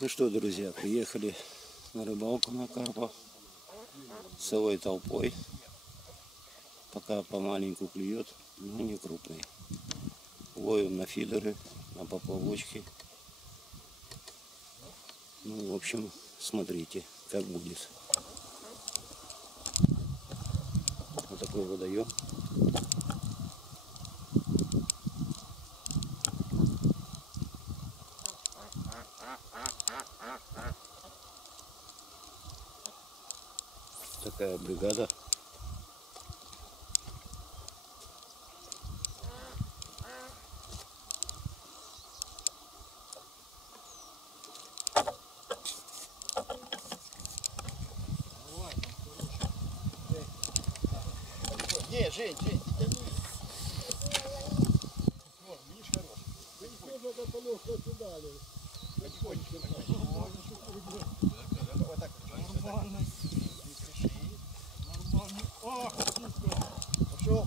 Ну что, друзья, приехали на рыбалку на карпа целой толпой. Пока помаленьку клюет, но не крупный. Ловим на фидеры, на поплавочки. Ну, в общем, смотрите, как будет. Вот такой водоем. Такая бригада. Не, Жень, ты тяни. Вот, видишь, хорош. Вы не тоже это полегко сюда. Потихонечку. Вот так. Нормально. Не спеши. Нормально. Ах, сука. Пошел?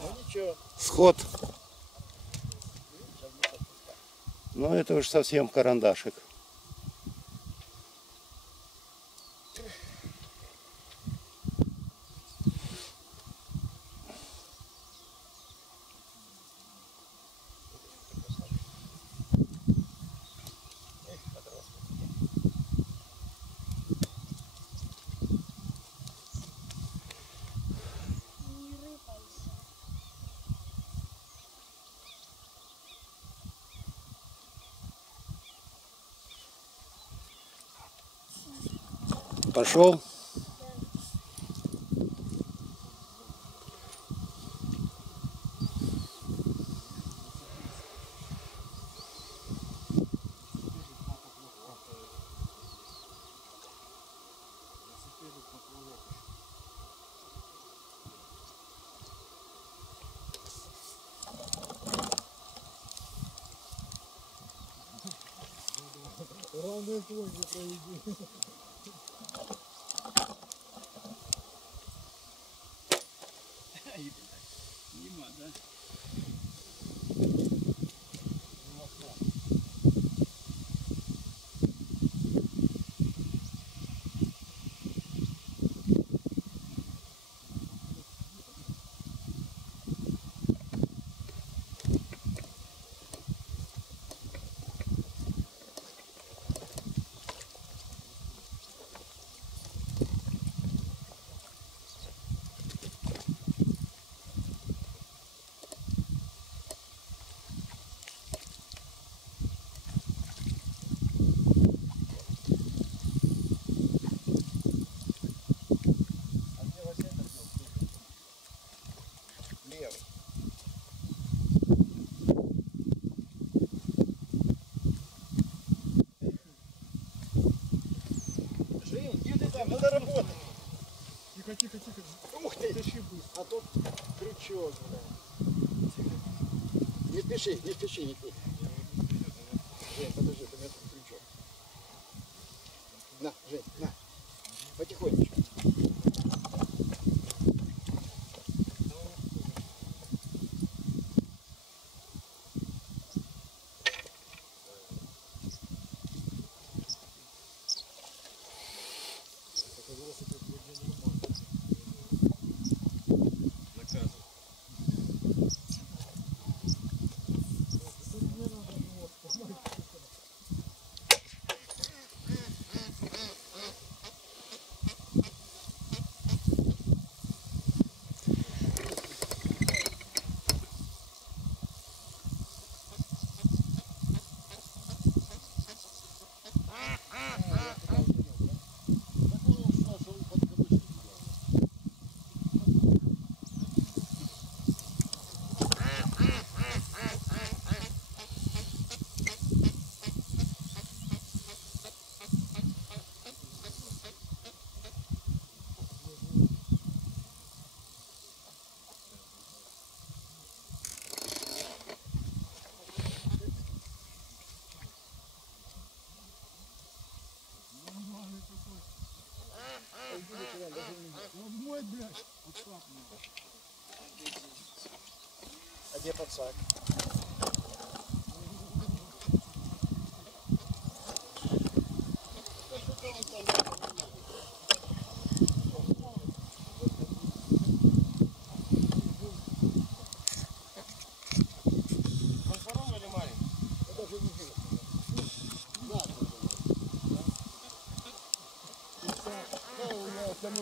Ну ничего. Сход. Ну это уж совсем карандашик. Пошел. Главное, твой не проведи. Нема, да? Надо работать. Тихо, тихо, тихо. Ух ты! А тут крючок, бля. Не спеши, не спеши, не спеши. Жень, подожди, у меня тут крючок. На, Жень, на. Потихонечку. Мой, блядь, а где подсак?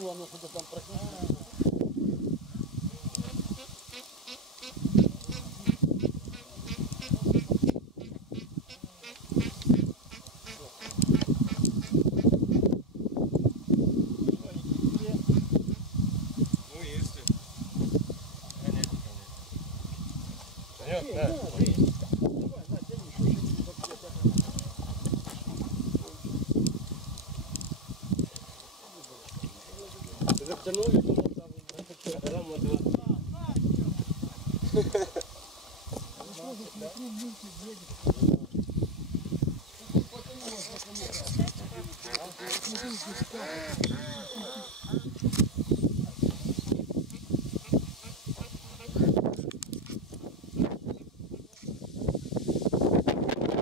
Ну, оно что-то там практически. Затянули,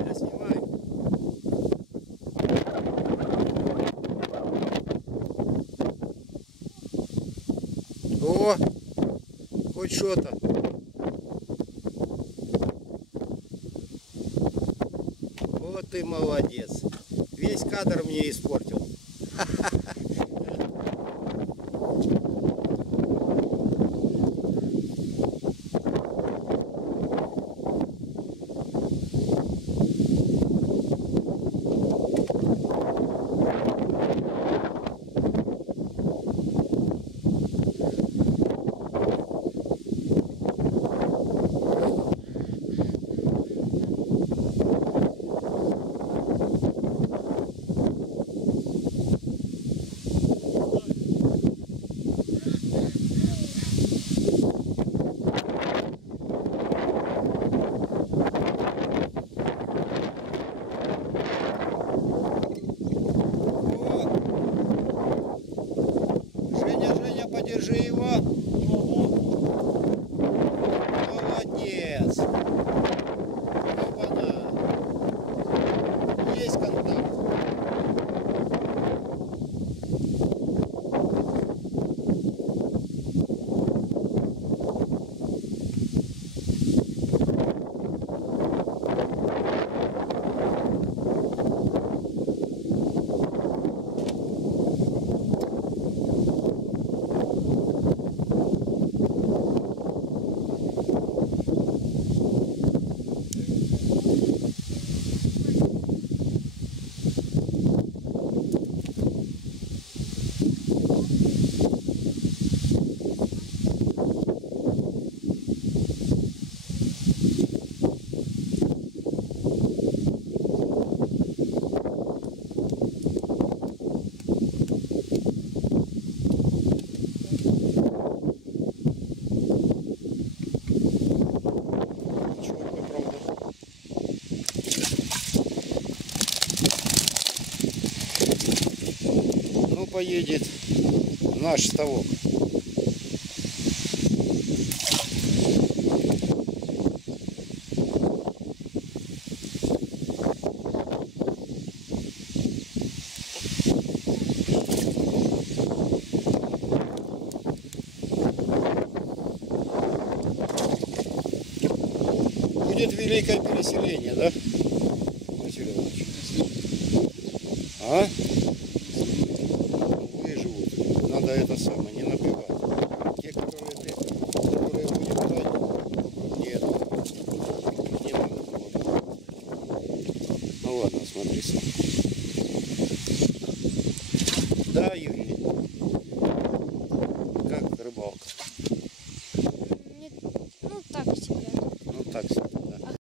Я снимаю. О, хоть что-то. Вот ты молодец. Весь кадр мне испортил. Женя, подержи его. Молодец. Опа-на. Есть контакт. Поедет наш ставок. Будет великое переселение, да? Василий Иванович? А? Надо это самое, не набивать. Те, которые будем брать, нет, не надо набивать. Ну ладно, смотри сам. Да, Юрий.